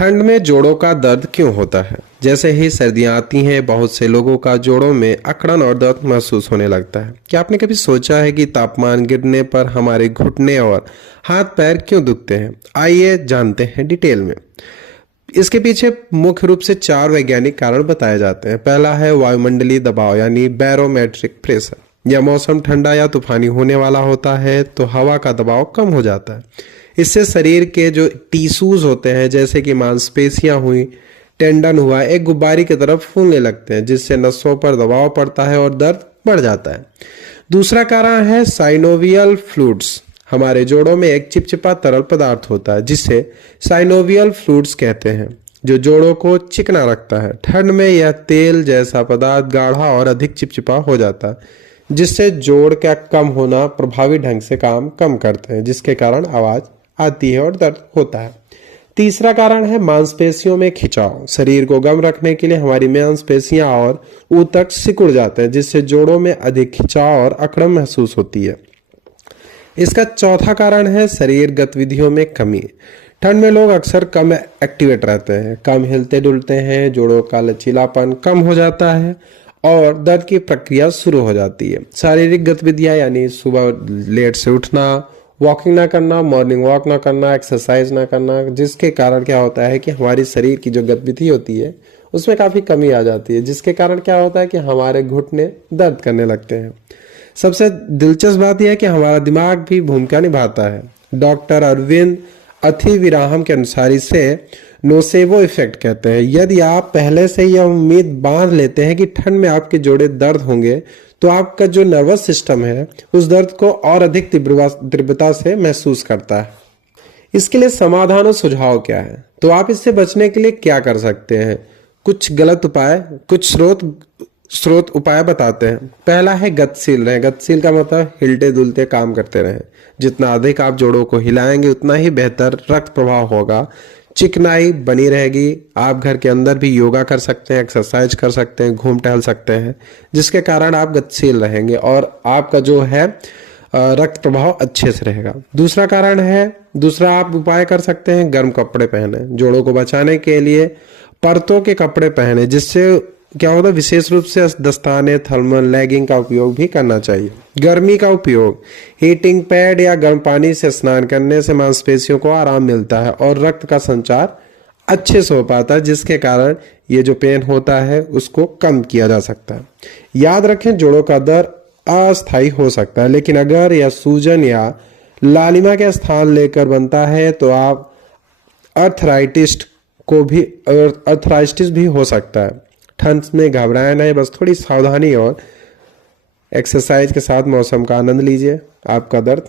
ठंड में जोड़ों का दर्द क्यों होता है? जैसे ही सर्दियां आती हैं, बहुत से लोगों का जोड़ों में अकड़न और दर्द महसूस होने लगता है। क्या आपने कभी सोचा है कि तापमान गिरने पर हमारे घुटने और हाथ पैर क्यों दुखते हैं? आइए जानते हैं डिटेल में। इसके पीछे मुख्य रूप से 4 वैज्ञानिक कारण बताए जाते हैं। पहला है वायुमंडलीय दबाव यानी बैरोमेट्रिक प्रेशर। यह मौसम ठंडा या तूफानी होने वाला होता है तो हवा का दबाव कम हो जाता है। इससे शरीर के जो टिश्यूज होते हैं, जैसे कि मांसपेशियां हुई, टेंडन हुआ, एक गुब्बारे की तरफ फूलने लगते हैं, जिससे नसों पर दबाव पड़ता है और दर्द बढ़ जाता है। दूसरा कारण है साइनोवियल फ्लूइड्स। हमारे जोड़ों में एक चिपचिपा तरल पदार्थ होता है जिसे साइनोवियल फ्लूइड्स कहते हैं, जो जोड़ों को चिकना रखता है। ठंड में यह तेल जैसा पदार्थ गाढ़ा और अधिक चिपचिपा हो जाता है, जिससे जोड़ का कम होना प्रभावी ढंग से काम कम करते हैं, जिसके कारण आवाज आती है और दर्द होता है। तीसरा कारण है मांसपेशियों में खिंचाव। शरीर को गर्म रखने के लिए हमारी मांसपेशियां और ऊतक सिकुड़ जाते हैं, जिससे जोड़ों में अधिक खिंचाव और अकड़न महसूस होती है। इसका चौथा कारण है शरीर गतिविधियों में कमी। ठंड में लोग अक्सर कम एक्टिवेट रहते हैं, कम हिलते डुलते हैं, जोड़ों का लचीलापन कम हो जाता है और दर्द की प्रक्रिया शुरू हो जाती है। शारीरिक गतिविधियां यानी सुबह लेट से उठना, वॉकिंग ना करना, मॉर्निंग वॉक ना करना, एक्सरसाइज ना करना, जिसके कारण क्या होता है कि हमारी शरीर की जो गतिविधि होती है उसमें काफ़ी कमी आ जाती है, जिसके कारण क्या होता है कि हमारे घुटने दर्द करने लगते हैं। सबसे दिलचस्प बात यह है कि हमारा दिमाग भी भूमिका निभाता है। डॉक्टर अरविंद अथिविराहम के अनुसार इसे नोसेवो इफेक्ट कहते हैं। यदि आप पहले से यह उम्मीद बांध लेते हैं कि ठंड में आपके जोड़े दर्द होंगे, तो आपका जो नर्वस सिस्टम है उस दर्द को और अधिक तीव्रता से महसूस करता है। इसके लिए समाधान और सुझाव क्या है? तो आप इससे बचने के लिए क्या कर सकते हैं? कुछ गलत उपाय, कुछ स्रोत उपाय बताते हैं। पहला है गतिशील रहें। गतिशील का मतलब हिलते डुलते काम करते रहें। जितना अधिक आप जोड़ों को हिलाएंगे उतना ही बेहतर रक्त प्रवाह होगा, चिकनाई बनी रहेगी। आप घर के अंदर भी योगा कर सकते हैं, एक्सरसाइज कर सकते हैं, घूम टहल सकते हैं, जिसके कारण आप गतिशील रहेंगे और आपका जो है रक्त प्रवाह अच्छे से रहेगा। दूसरा आप उपाय कर सकते हैं, गर्म कपड़े पहने। जोड़ों को बचाने के लिए परतों के कपड़े पहने, जिससे क्या होता है, विशेष रूप से दस्ताने, थर्मल लेगिंग का उपयोग भी करना चाहिए। गर्मी का उपयोग, हीटिंग पैड या गर्म पानी से स्नान करने से मांसपेशियों को आराम मिलता है और रक्त का संचार अच्छे से हो पाता है, जिसके कारण ये जो पेन होता है उसको कम किया जा सकता है। याद रखें, जोड़ों का दर्द अस्थायी हो सकता है, लेकिन अगर यह सूजन या लालिमा के स्थान लेकर बनता है तो आप अर्थराइटिस भी हो सकता है। ठंड में घबराएं नहीं, बस थोड़ी सावधानी और एक्सरसाइज के साथ मौसम का आनंद लीजिए। आपका दर्द